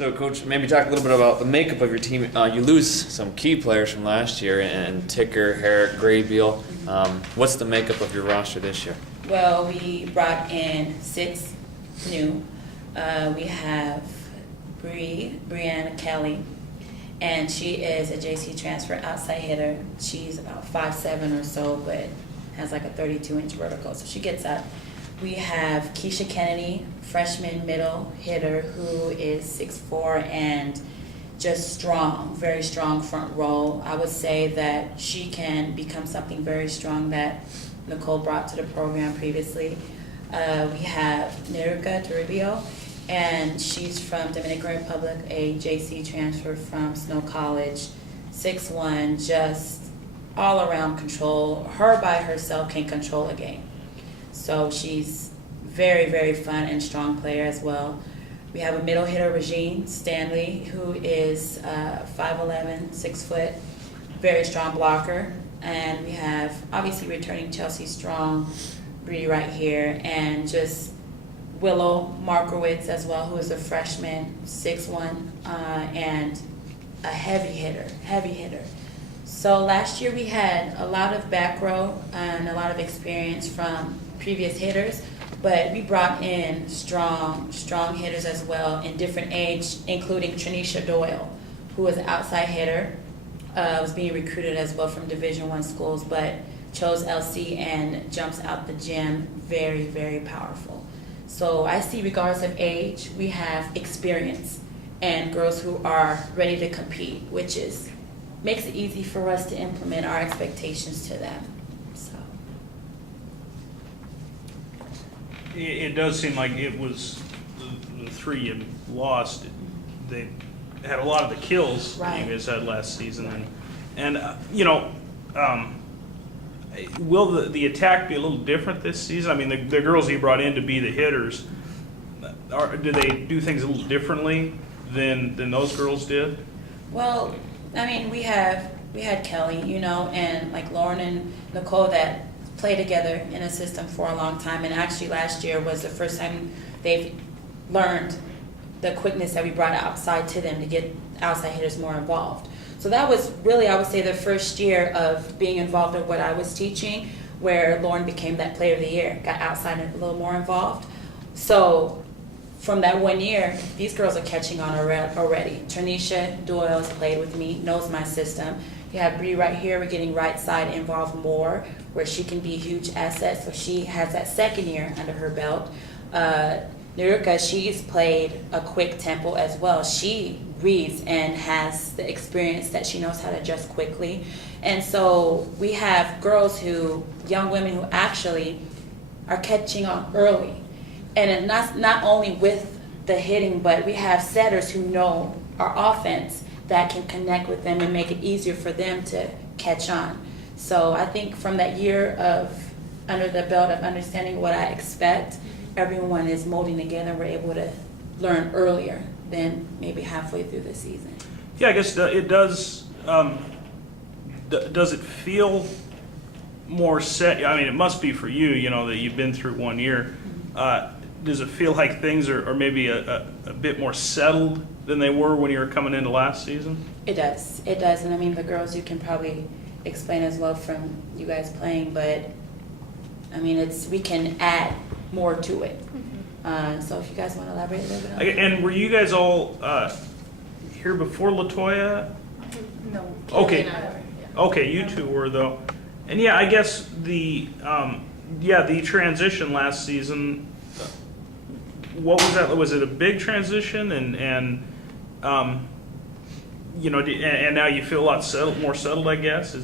So, Coach, maybe talk a little bit about the makeup of your team. You lose some key players from last year, and Ticker, Herrick, Graybeal. What's the makeup of your roster this year? Well, we brought in 6 new. We have Brianne Kelly, and she is a JC transfer outside hitter. She's about 5'7" or so, but has like a 32-inch vertical, so she gets up. We have Keisha Kennedy, freshman middle hitter, who is 6'4" and just strong, very strong front row. I would say that she can become something very strong that Nicole brought to the program previously. We have Nevena Dragovic, and she's from Dominican Republic, a JC transfer from Snow College, 6'1", just all around control. Her by herself can control a game. So she's very, very fun and strong player as well. We have a middle hitter, Regine Stanley, who is 5'11", 6 foot, very strong blocker. And we have obviously returning Chelsea Strong, Bree right here, and just Willow Markowitz as well, who is a freshman, 6'1", and a heavy hitter. So last year we had a lot of back row and a lot of experience from previous hitters, but we brought in strong hitters as well in different age, including Tanisha Doyle, who is an outside hitter, was being recruited as well from Division I schools, but chose LC and jumps out the gym, very, very powerful. So I see regardless of age, we have experience and girls who are ready to compete, which makes it easy for us to implement our expectations to them. So it does seem like it was the 3 you lost. They had a lot of the kills that you guys had last season, and will the attack be a little different this season? I mean, the girls you brought in to be the hitters, do they do things a little differently than those girls did? Well, I mean, we had Kelly, and like Lauren and Nicole that play together in a system for a long time, and actually last year was the first time they've learned the quickness that we brought outside to them to get outside hitters more involved. So that was really, I would say, the first year of being involved in what I was teaching, where Lauren became that player of the year, got outside and a little more involved. So from that 1 year, these girls are catching on already. Tanisha Doyle has played with me, knows my system. You have Bree right here, we're getting right side involved more, where she can be a huge asset. So she has that 2nd year under her belt. Nurika, she's played a quick tempo as well. She reads and has the experience that she knows how to adjust quickly. And so we have girls young women who actually are catching on early. And not only with the hitting, but we have setters who know our offense that can connect with them and make it easier for them to catch on. So I think from that year of under the belt of understanding what I expect, everyone is molding together and we're able to learn earlier than maybe halfway through the season. Yeah, I guess it does. Does it feel more set? I mean, it must be for you, that you've been through 1 year. Does it feel like things are maybe a bit more settled than they were when you were coming into last season? It does. And I mean, the girls, you can probably explain as well from you guys playing, but I mean, we can add more to it. So if you guys want to elaborate a little bit on that. And were you guys all here before LaToya? No. Okay. Okay, you two were though. And yeah, I guess the transition last season, what was that? Was it a big transition? And now you feel a lot more settled, I guess.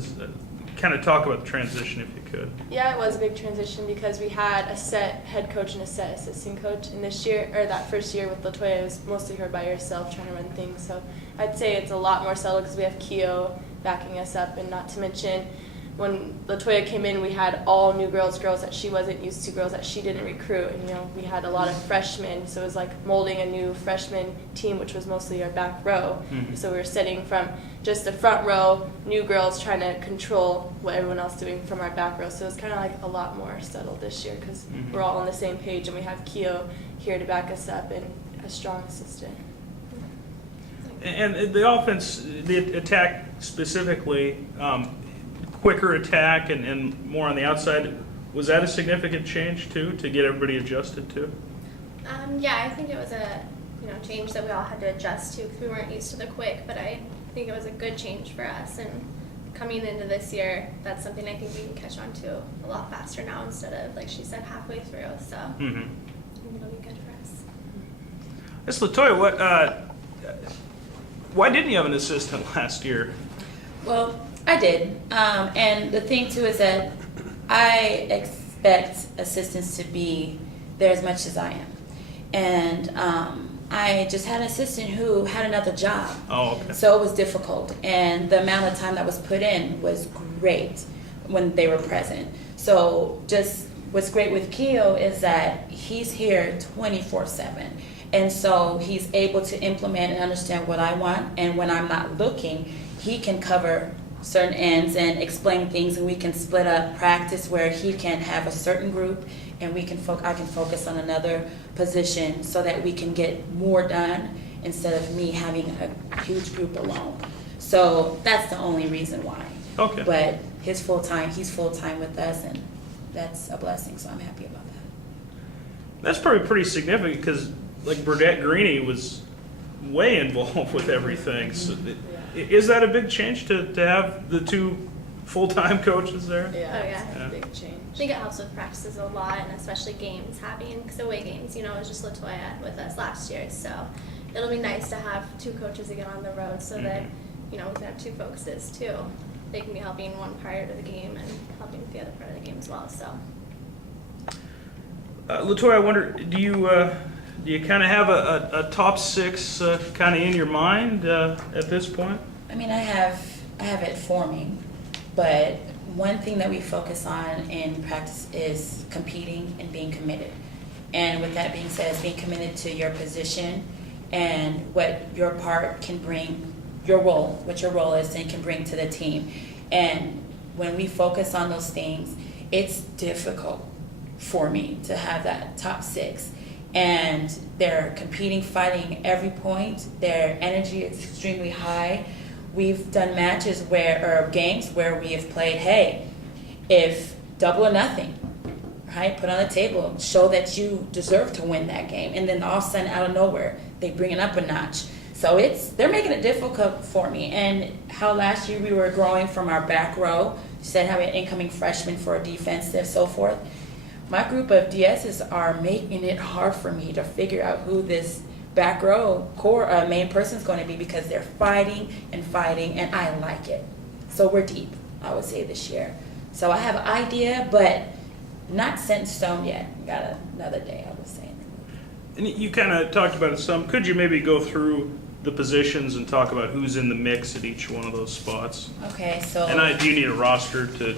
Kind of talk about the transition if you could. Yeah, it was a big transition because we had a set head coach and a set assistant coach. And that first year with LaToya, it was mostly her by herself trying to run things. So I'd say it's a lot more settled because we have Keo backing us up, and not to mention when LaToya came in, we had all new girls that she wasn't used to, girls that she didn't recruit. And, we had a lot of freshmen, so it was like molding a new freshman team, which was mostly our back row. Mm-hmm. So we were setting from just the front row, new girls trying to control what everyone else doing from our back row. So it was kind of like a lot more settled this year because we're all on the same page, and we have Keo here to back us up and a strong assistant. And the offense, the attack specifically, quicker attack and more on the outside, was that a significant change too, to get everybody adjusted to? Yeah, I think it was a change that we all had to adjust to because we weren't used to the quick, but I think it was a good change for us. And coming into this year, that's something I think we can catch on to a lot faster now instead of, like she said, halfway through. So I think it'll be good for us. Yes, LaToya, why didn't you have an assistant last year? Well, I did. And the thing too is that I expect assistants to be there as much as I am. And I just had an assistant who had another job. Oh, okay. So it was difficult. And the amount of time that was put in was great when they were present. So just what's great with Keo is that he's here 24/7. And so he's able to implement and understand what I want. And when I'm not looking, he can cover certain ends and explain things, and we can split up practice where he can have a certain group and I can focus on another position so that we can get more done instead of me having a huge group alone. So that's the only reason why. Okay. But he's full time with us, and that's a blessing, so I'm happy about that. That's probably pretty significant because, like, Burdette Greeny was way involved with everything. So is that a big change to have the two full-time coaches there? Yeah, Oh, yeah. it's a big change. I think it helps with practices a lot, and especially games having, because away games, it was just LaToya with us last year. So it'll be nice to have two coaches again on the road so that, we can have two focuses too. They can be helping one part of the game and helping with the other part of the game as well. So. LaToya, I wonder, do you kind of have a top six kind of in your mind at this point? I mean, I have it forming, but one thing that we focus on in practice is competing and being committed. And with that being said, being committed to your position and what your part can bring, what your role is and can bring to the team. And when we focus on those things, it's difficult for me to have that top six. And they're competing, fighting every point. Their energy is extremely high. We've done games where we have played, hey, if double or nothing, right? Put on the table, show that you deserve to win that game. And then all of a sudden, out of nowhere, they bring it up a notch. So they're making it difficult for me. And how last year we were growing from our back row, said having incoming freshmen for defense and so forth. My group of DSs are making it hard for me to figure out who this back row core main person is going to be, because they're fighting, and I like it. So we're deep, I would say, this year. So I have an idea, but not set in stone yet. Got another day, I would say. And you kind of talked about it some. Could you maybe go through the positions and talk about who's in the mix at each one of those spots? Okay, so. And do you need a roster to?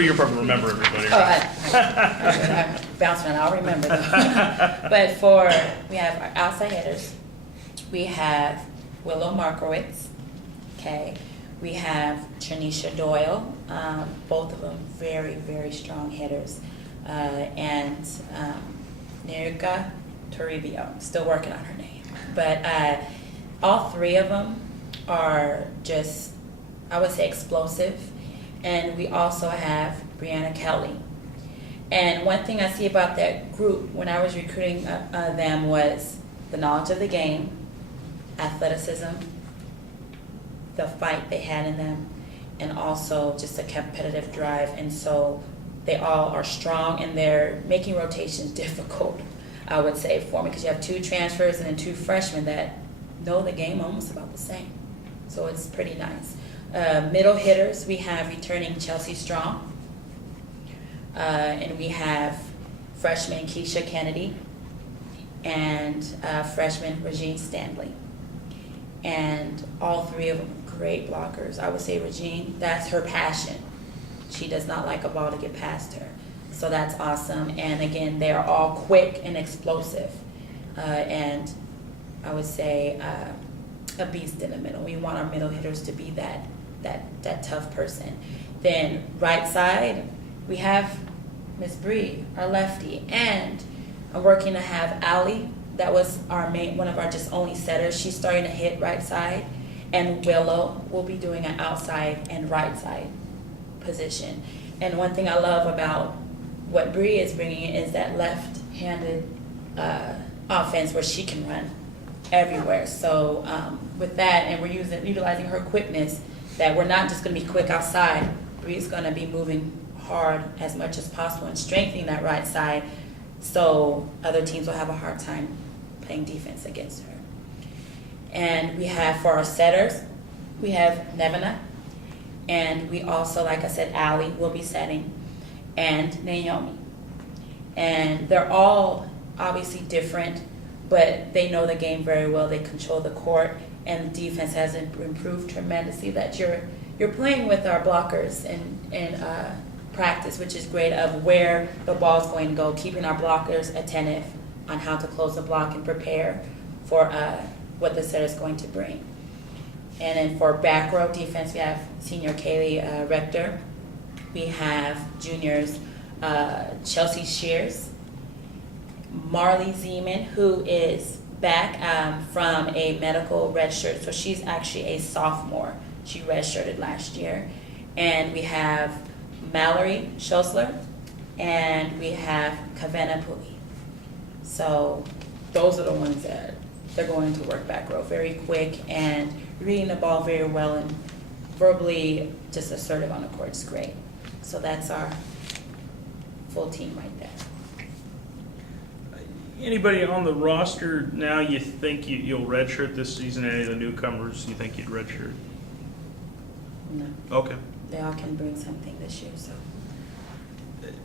You're probably remember everybody. Right? I'm bouncing around. I'll remember them. But we have our outside hitters. We have Willow Markowitz. Okay. We have Tranisha Doyle. Both of them very, very strong hitters. And Nerika Toribio. Still working on her name. But all three of them are just, I would say, explosive. And we also have Brianna Kelly. And one thing I see about that group when I was recruiting them was the knowledge of the game, athleticism, the fight they had in them, and also just a competitive drive. And so they all are strong, and they're making rotations difficult, I would say, for me, because you have two transfers and then two freshmen that know the game almost about the same. So it's pretty nice. Middle hitters, we have returning Chelsea Strong, and we have freshman Keisha Kennedy, and freshman Regine Stanley. And all three of them great blockers. I would say Regine, that's her passion. She does not like a ball to get past her. So that's awesome. And again, they're all quick and explosive. And I would say a beast in the middle. We want our middle hitters to be that tough person. Then right side, we have Miss Bree, our lefty, and I'm working to have Allie that was one of our just only setters. She's starting to hit right side, and Willow will be doing an outside and right side position. And one thing I love about what Bree is bringing in is that left-handed offense where she can run everywhere. So with that, and we're utilizing her quickness, that we're not just going to be quick outside. Bree's going to be moving hard as much as possible and strengthening that right side, so other teams will have a hard time playing defense against her. And we have, for our setters, we have Nevena, and we also, like I said, Allie will be setting, and Naomi. And they're all obviously different, but they know the game very well. They control the court, and the defense has improved tremendously. That you're playing with our blockers in practice, which is great, of where the ball's going to go, keeping our blockers attentive on how to close the block and prepare for what the set is going to bring. And then for back row defense, we have senior Kaylee Rector. We have juniors Chelsea Shears, Marley Zeman, who is back from a medical redshirt, so she's actually a sophomore. She redshirted last year. And we have Mallory Schosler, and we have Kavena Puli. So those are the ones that they're going to work back row very quick and reading the ball very well and verbally just assertive on the court is great. So that's our full team right there. Anybody on the roster now you think you'll redshirt this season? Any of the newcomers you think you'd redshirt? No, Okay. they all can bring something this year. So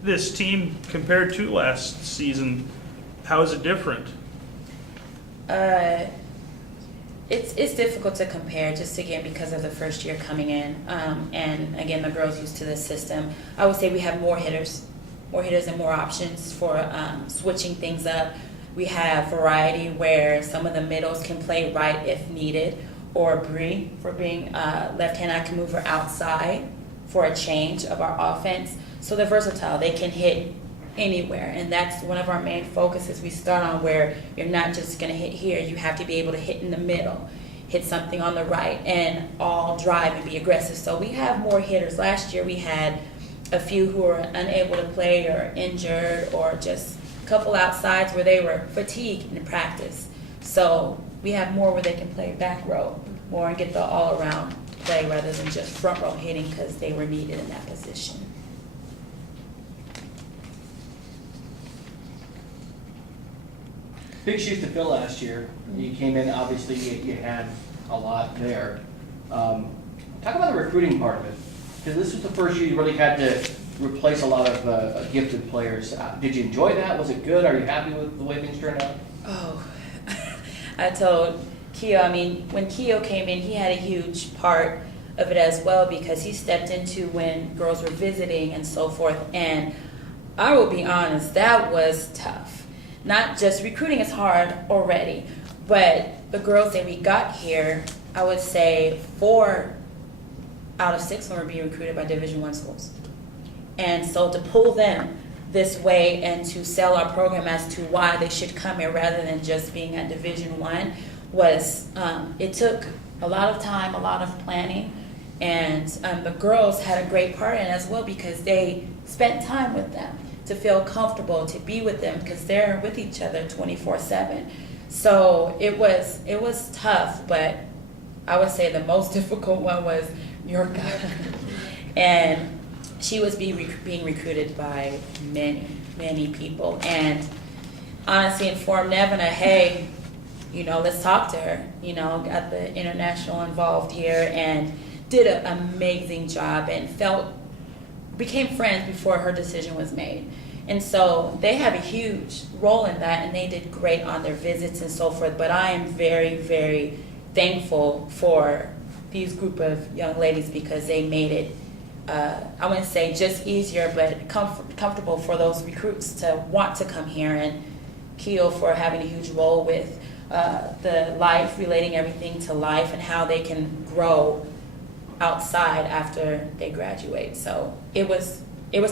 This team compared to last season, how is it different? it's difficult to compare, just again because of the first year coming in, and again the girls used to the system. I would say we have more hitters and more options for switching things up. We have variety where some of the middles can play right if needed, or Bree for being left hand. I can move her outside for a change of our offense. So they're versatile. They can hit anywhere, and that's one of our main focuses. We start on where you're not just going to hit here. You have to be able to hit in the middle, hit something on the right, and all drive and be aggressive. So we have more hitters. Last year we had a few who were unable to play or injured, or just a couple outsides where they were fatigued in practice. So we have more where they can play back row more and get the all-around play rather than just front row hitting because they were needed in that position. Big shoes to fill last year. You came in, obviously you had a lot there. Talk about the recruiting part of it, because this was the first year you really had to replace a lot of gifted players. Did you enjoy that? Was it good? Are you happy with the way things turned out? Oh, I told Keo, when Keo came in, he had a huge part of it as well because he stepped into when girls were visiting and so forth. And I will be honest, that was tough. Not just recruiting is hard already, but the girls that we got here, I would say 4 out of 6 of them were being recruited by Division I schools. And so to pull them this way and to sell our program as to why they should come here rather than just being at Division I was, it took a lot of time, a lot of planning, and the girls had a great part in it as well because they spent time with them to feel comfortable, to be with them because they're with each other 24/7. So it was tough, but I would say the most difficult one was Yorka. And she was being recruited by many people, and honestly informed Nevena, hey, let's talk to her. Got the international involved here and did an amazing job and became friends before her decision was made. And so they have a huge role in that, and they did great on their visits and so forth. But I am very, very thankful for these group of young ladies because they made it, I wouldn't say just easier, but comfortable for those recruits to want to come here, and Keo for having a huge role with the life, relating everything to life and how they can grow outside after they graduate. So it was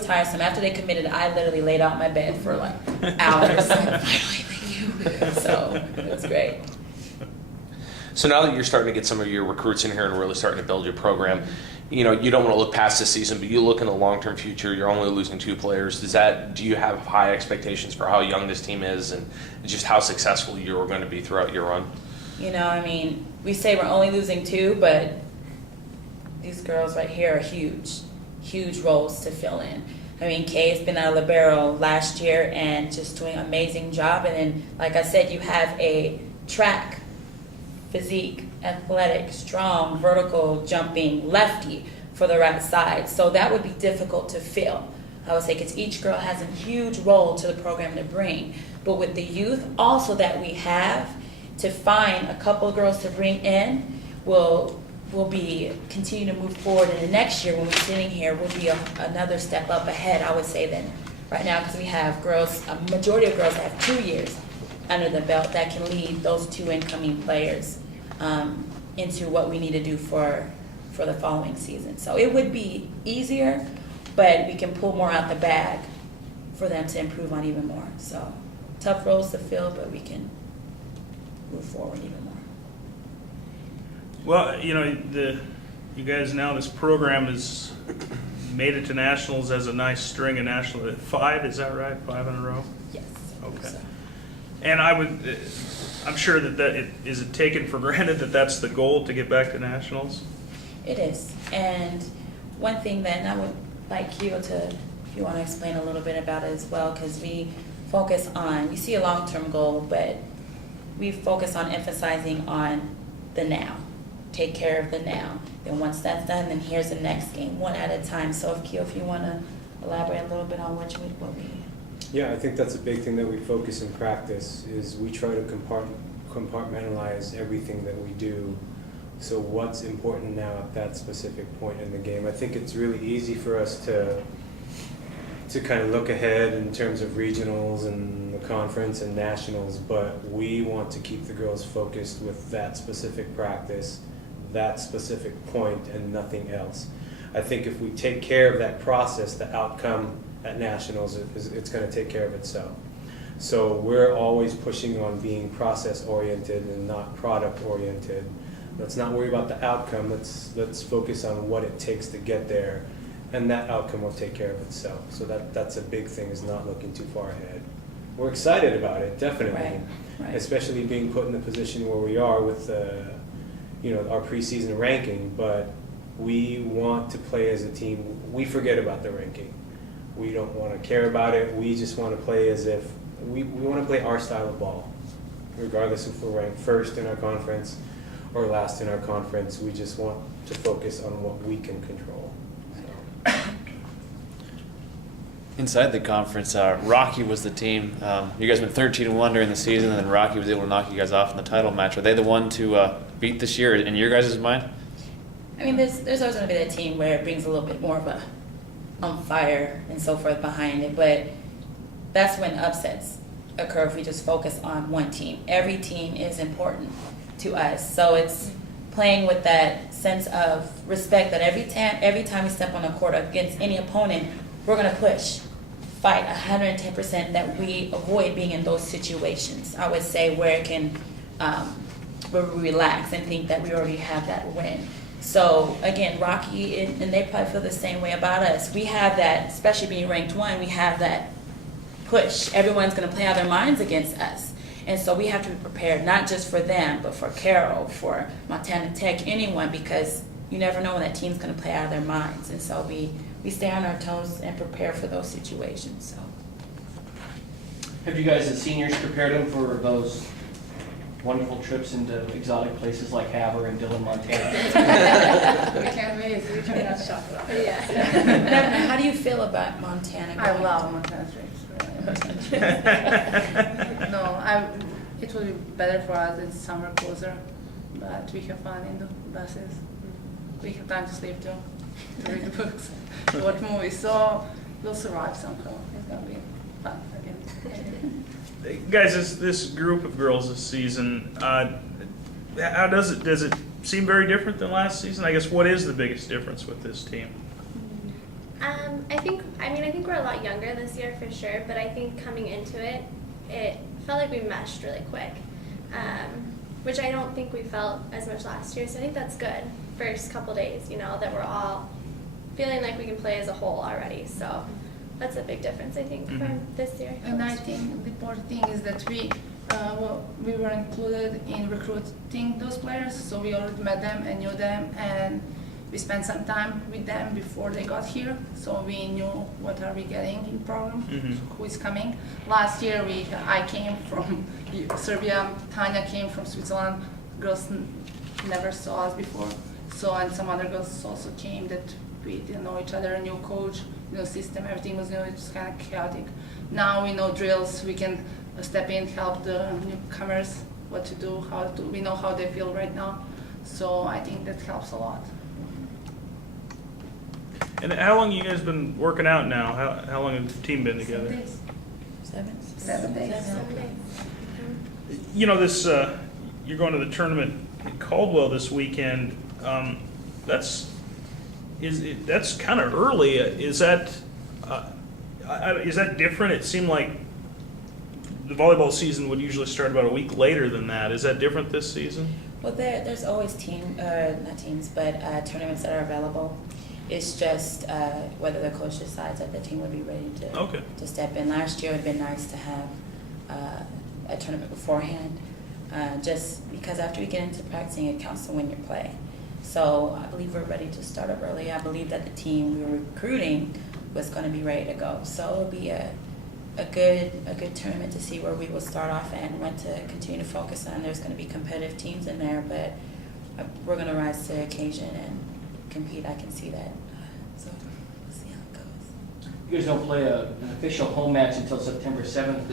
tiresome. After they committed, I literally laid out in my bed for like hours. Finally, thank you. So it was great. So now that you're starting to get some of your recruits in here and really starting to build your program, you know, you don't want to look past this season, but you look in the long-term future, you're only losing 2 players. Do you have high expectations for how young this team is and just how successful you're going to be throughout your run? You know, I mean, we say we're only losing 2, but these girls right here are huge roles to fill in. I mean, Kay's been our libero last year and just doing an amazing job. And then, like I said, you have a track, physique, athletic, strong, vertical, jumping lefty for the right side. So that would be difficult to fill, I would say, because each girl has a huge role to the program to bring. But with the youth also that we have, to find a couple of girls to bring in will be continue to move forward. And the next year when we're sitting here, we'll be another step up ahead, I would say, than right now, because we have girls, a majority of girls that have 2 years under the belt that can lead those 2 incoming players into what we need to do for the following season. So it would be easier, but we can pull more out the bag for them to improve on even more. So tough roles to fill, but we can move forward even more. Well, you know, you guys now, this program has made it to nationals as a nice string of national. 5, is that right? 5 in a row? Yes. Okay. So. And I'm sure is it taken for granted that that's the goal, to get back to nationals? It is. And one thing that I would like Keo to, if you want to explain a little bit about it as well, because we focus on, we see a long-term goal, but we focus on emphasizing on the now. Take care of the now. Then once that's done, then here's the next game, one at a time. So if Keo, if you want to elaborate a little bit on what we. Yeah, I think that's a big thing that we focus in practice, is we try to compartmentalize everything that we do. So what's important now at that specific point in the game. I think it's really easy for us to kind of look ahead in terms of regionals and the conference and nationals, but we want to keep the girls focused with that specific practice, that specific point, and nothing else. I think if we take care of that process, the outcome at nationals, it's going to take care of itself. So we're always pushing on being process oriented and not product oriented. Let's not worry about the outcome. Let's focus on what it takes to get there, and that outcome will take care of itself. So that's a big thing, is not looking too far ahead. We're excited about it, definitely, Right. especially being put in the position where we are with our preseason ranking. But we want to play as a team. We forget about the ranking. We don't want to care about it. We just want to play as if we want to play our style of ball, regardless if we're ranked first in our conference or last in our conference. We just want to focus on what we can control. So. Inside the conference, Rocky was the team. You guys went 13-1 during the season, and then Rocky was able to knock you guys off in the title match. Are they the one to beat this year in your guys' mind? I mean, there's always going to be that team where it brings a little bit more of a on fire and so forth behind it, but that's when upsets occur if we just focus on one team. Every team is important to us, so it's playing with that sense of respect that every time we step on the court against any opponent, we're going to push, fight 110% that we avoid being in those situations. I would say where it can, where we relax and think that we already have that win. So again, Rocky, and they probably feel the same way about us. We have that, especially being ranked 1, we have that push. Everyone's going to play out their minds against us. And so we have to be prepared, not just for them, but for Carroll, for Montana Tech, anyone, because you never know when that team's going to play out of their minds. And so we stay on our toes and prepare for those situations. So. Have you guys as seniors prepared them for those wonderful trips into exotic places like Havre and Dillon, Montana? We can't wait. We try not to talk about it. Nevena, how do you feel about Montana? I love Montana trips. No, it will be better for us. It's summer closer, but we have fun in the buses. We have time to sleep too, to read the books, to watch movies. So we'll survive somehow. It's gonna be fun again. Guys, this group of girls this season, how does it seem very different than last season? I guess, what is the biggest difference with this team? I think we're a lot younger this year for sure, but I think coming into it, it felt like we meshed really quick, which I don't think we felt as much last year. So I think that's good. First couple days, that we're all feeling like we can play as a whole already. So that's a big difference, I think, from this year. And I think the important thing is that we were included in recruiting those players, so we already met them and knew them, and we spent some time with them before they got here, so we knew what are we getting in program, who is coming. Last year I came from Serbia, Tanya came from Switzerland, girls never saw us before, so and some other girls also came that we didn't know each other, a new coach, new system, everything was new, it was kind of chaotic. Now we know drills, we can step in, help the newcomers, what to do, we know how they feel right now, so I think that helps a lot. And how long you guys been working out now? How long has the team been together? 7 days. This you're going to the tournament in Caldwell this weekend. That's kind of early. Is that different? It seemed like the volleyball season would usually start about a week later than that. Is that different this season? Well, there's always tournaments that are available. It's just whether the coach decides that the team would be ready to step in. Last year it would have been nice to have a tournament beforehand, just because after we get into practicing, it counts to win your play. So I believe we're ready to start up early. I believe that the team we were recruiting was going to be ready to go. So it'll be a good tournament to see where we will start off and when to continue to focus on. There's going to be competitive teams in there, but we're going to rise to the occasion and compete. I can see that. So we'll see how it goes. You guys don't play an official home match until September 7th.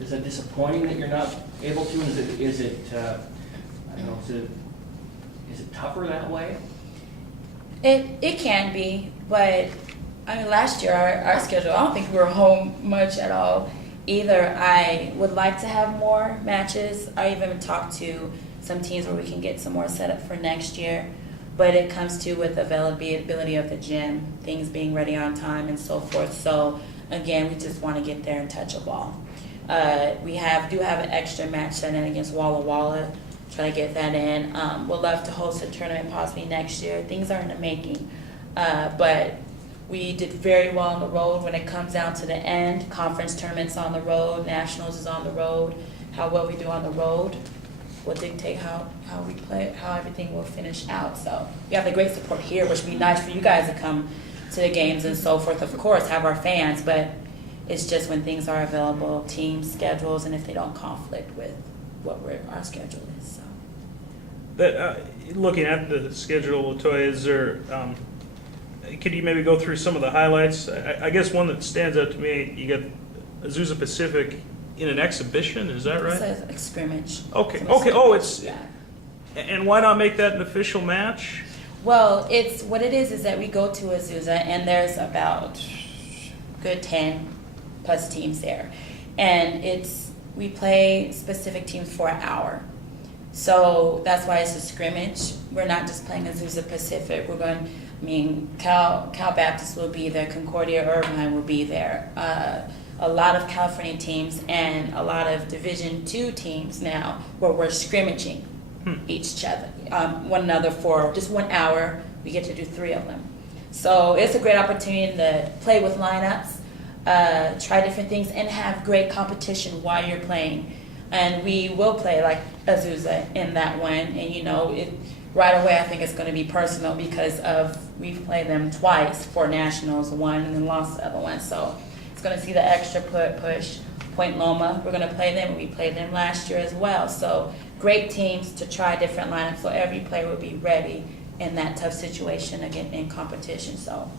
Is that disappointing that you're not able to? Is it tougher that way? It can be, but I mean, last year our schedule, I don't think we were home much at all either. I would like to have more matches. I even talked to some teams where we can get some more set up for next year. But it comes to with availability of the gym, things being ready on time and so forth. So again, we just want to get there and touch a ball. We do have an extra match set in against Walla Walla. Try to get that in. We'll love to host a tournament possibly next year. Things are in the making. But we did very well on the road when it comes down to the end. Conference tournaments on the road, nationals is on the road. How well we do on the road will dictate how we play, how everything will finish out. So we have the great support here, which would be nice for you guys to come to the games and so forth. Of course, have our fans, but it's just when things are available, team schedules, and if they don't conflict with what our schedule is. So. That looking at the schedule, LaToya, is there? Could you maybe go through some of the highlights? I guess one that stands out to me, you got Azusa Pacific in an exhibition, is that right? It's a scrimmage. Okay. Yeah. And why not make that an official match? Well, it's what it is that we go to Azusa and there's about good 10 plus teams there, and we play specific teams for an hour. So that's why it's a scrimmage. We're not just playing Azusa Pacific. We're going. Cal Baptist will be there. Concordia Irvine will be there. A lot of California teams and a lot of Division II teams now where we're scrimmaging each other, one another for just 1 hour. We get to do 3 of them. So it's a great opportunity to play with lineups, try different things, and have great competition while you're playing. And we will play like Azusa in that one. And right away I think it's going to be personal because we've played them twice for nationals, one and then lost the other one. So it's going to see the extra push. Point Loma, we're going to play them. We played them last year as well. So great teams to try different lineups so every player will be ready in that tough situation again in competition. So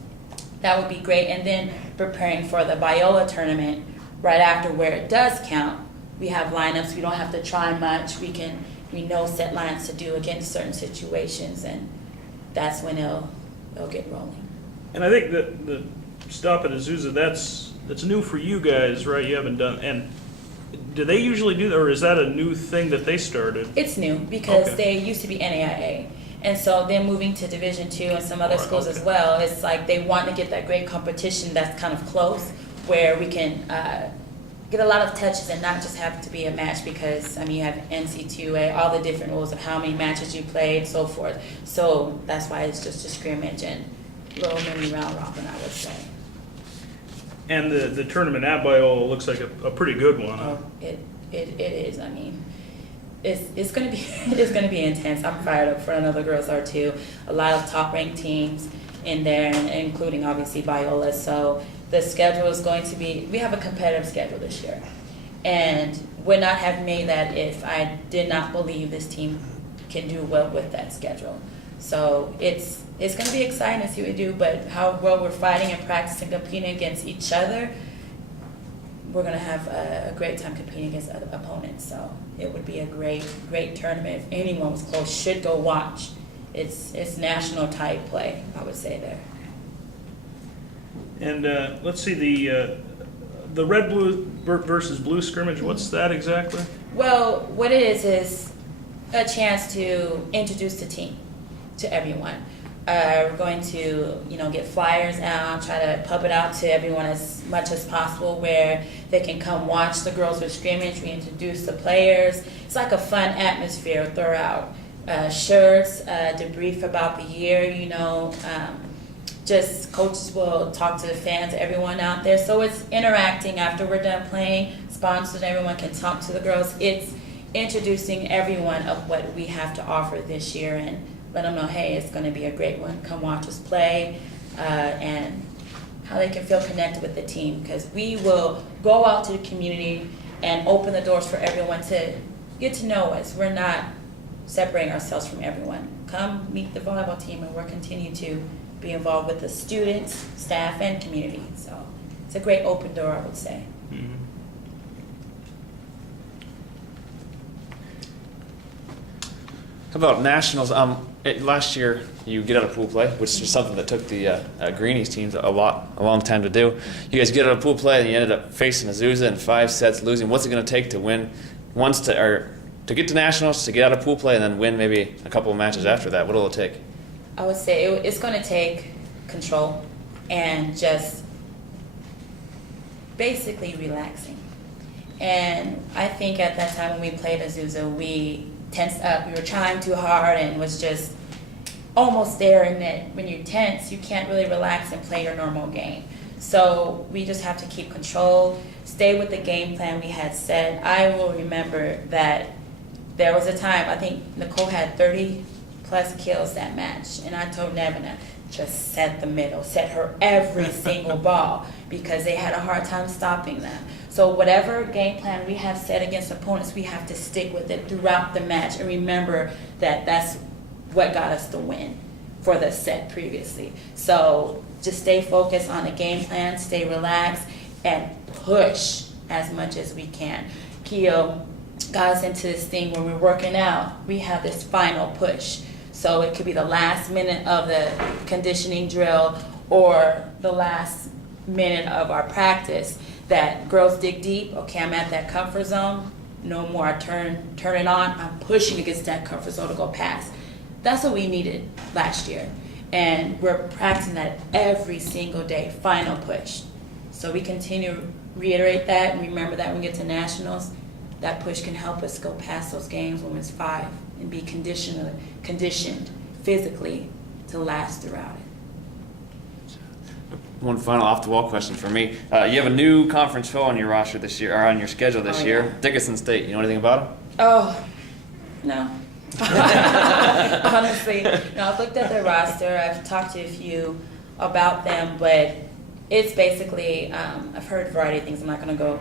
that would be great. And then preparing for the Biola tournament right after where it does count. We have lineups. We don't have to try much. We know set lineups to do against certain situations, and that's when it'll get rolling. And I think that the stop at Azusa, that's new for you guys, right? You haven't done, and do they usually do that, or is that a new thing that they started? It's new because they used to be NAIA. And so then moving to Division II and some other schools as well, it's like they want to get that great competition that's kind of close where we can get a lot of touches and not just have to be a match because, I mean, you have NC2A, all the different rules of how many matches you played, so forth. So that's why it's just a scrimmage and little mini round robin, I would say. And the tournament at Biola looks like a pretty good one. Huh? It is. I mean, it's gonna be it's gonna be intense. I'm fired up for it. I know the girls are too. A lot of top ranked teams in there, and including obviously Biola. So the schedule is going to be. We have a competitive schedule this year, and would not have made that if I did not believe this team can do well with that schedule. So it's going to be exciting to see what we do, but how well we're fighting and practicing, competing against each other, we're going to have a great time competing against other opponents. So it would be a great tournament. If anyone was close, should go watch. It's national type play, I would say there. And let's see the red blue versus blue scrimmage. What's that exactly? Well, what it is a chance to introduce the team to everyone. We're going to, get flyers out, try to pub it out to everyone as much as possible where they can come watch the girls with scrimmage. We introduce the players. It's like a fun atmosphere. Throw out shirts, debrief about the year, just coaches will talk to the fans, everyone out there. So it's interacting after we're done playing. Sponsors, everyone can talk to the girls. It's introducing everyone of what we have to offer this year and let them know, hey, it's going to be a great one. Come watch us play, and how they can feel connected with the team. Because we will go out to the community and open the doors for everyone to get to know us. We're not separating ourselves from everyone. Come meet the volleyball team, and we'll continue to be involved with the students, staff, and community. So it's a great open door, I would say. Mm-hmm. How about nationals? Last year you get out of pool play, which is something that took the Greenies teams a long time to do. You guys get out of pool play and you ended up facing Azusa in 5 sets, losing. What's it going to take to win to get to nationals, to get out of pool play, and then win maybe a couple of matches after that? What will it take? I would say it's going to take control and just basically relaxing. And I think at that time when we played Azusa, we tensed up. We were trying too hard and was just almost there. And that when you're tense, you can't really relax and play your normal game. So we just have to keep control, stay with the game plan we had set. I will remember that there was a time, I think Nicole had 30 plus kills that match. And I told Nevena, just set the middle, set her every single ball because they had a hard time stopping them. So whatever game plan we have set against opponents, we have to stick with it throughout the match and remember that that's what got us the win for the set previously. So just stay focused on the game plan, stay relaxed, and push as much as we can. Keo got us into this thing when we're working out, we have this final push. So it could be the last minute of the conditioning drill or the last minute of our practice that girls dig deep. Okay, I'm at that comfort zone. No more. I turn it on. I'm pushing against that comfort zone to go past. That's what we needed last year. And we're practicing that every single day, final push. So we continue to reiterate that and remember that when we get to nationals, that push can help us go past those games when it's 5 and be conditioned physically to last throughout it. One final off-the-wall question for me. You have a new conference foe on your roster this year, or on your schedule this year. Yeah. Dickinson State. You know anything about them? Oh, no. Honestly, no, I've looked at their roster. I've talked to a few about them, but it's basically, I've heard a variety of things. I'm not going to go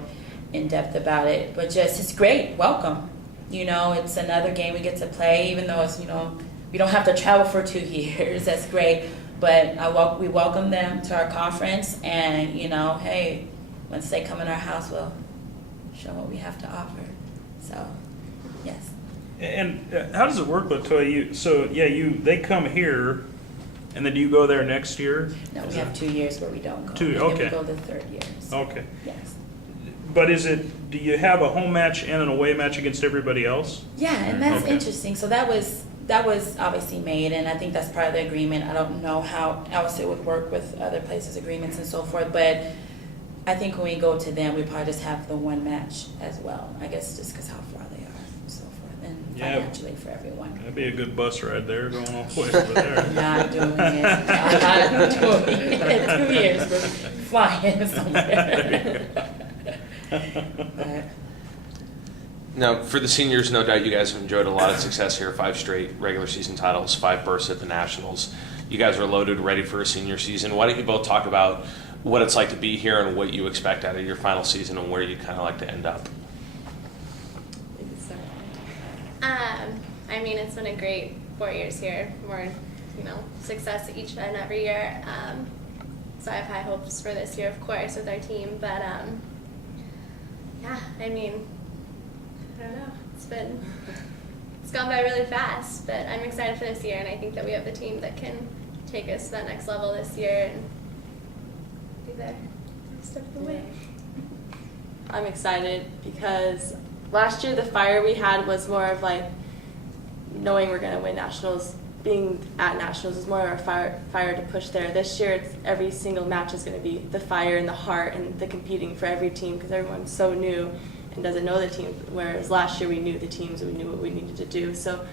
in depth about it, but just it's great. Welcome. It's another game we get to play, even though it's, we don't have to travel for 2 years. That's great. But we welcome them to our conference, and hey, once they come in our house, we'll show what we have to offer. So, yes. And how does it work, LaToya? They come here, and then do you go there next year? No, we have 2 years where we don't go. 2, and okay. then we go the third year. So, Okay. yes. But do you have a home match and an away match against everybody else? Yeah, and that's Okay. interesting. So that was obviously made, and I think that's part of the agreement. I don't know how else it would work with other places' agreements and so forth, but I think when we go to them, we probably just have the one match as well. I guess just because how far they are and so forth, and Yeah. financially for everyone. That'd be a good bus ride there, going all the way over there. Not doing it. Not doing it. 2 years, we're flying somewhere. But, Now, for the seniors, no doubt you guys have enjoyed a lot of success here. 5 straight regular season titles, 5 bursts at the Nationals. You guys are loaded, ready for a senior season. Why don't you both talk about what it's like to be here and what you expect out of your final season and where you kind of like to end up? I mean, it's been a great 4 years here. More, success each and every year. So I have high hopes for this year, of course, with our team. But yeah, I mean, I don't know. It's gone by really fast, but I'm excited for this year, and I think that we have the team that can take us to that next level this year and be there every step of the way. I'm excited because last year the fire we had was more of like knowing we're going to win nationals. Being at nationals is more of our fire to push there. This year, it's every single match is going to be the fire and the heart and the competing for every team because everyone's so new and doesn't know the team. Whereas last year we knew the teams and we knew what we needed to do. So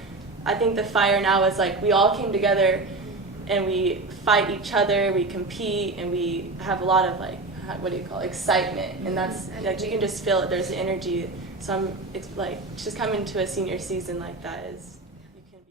I think the fire now is like we all came together and we fight each other, we compete, and we have a lot of like, what do you call it, excitement. And that's like you can just feel it. There's the energy. So I'm just coming to a senior season like that is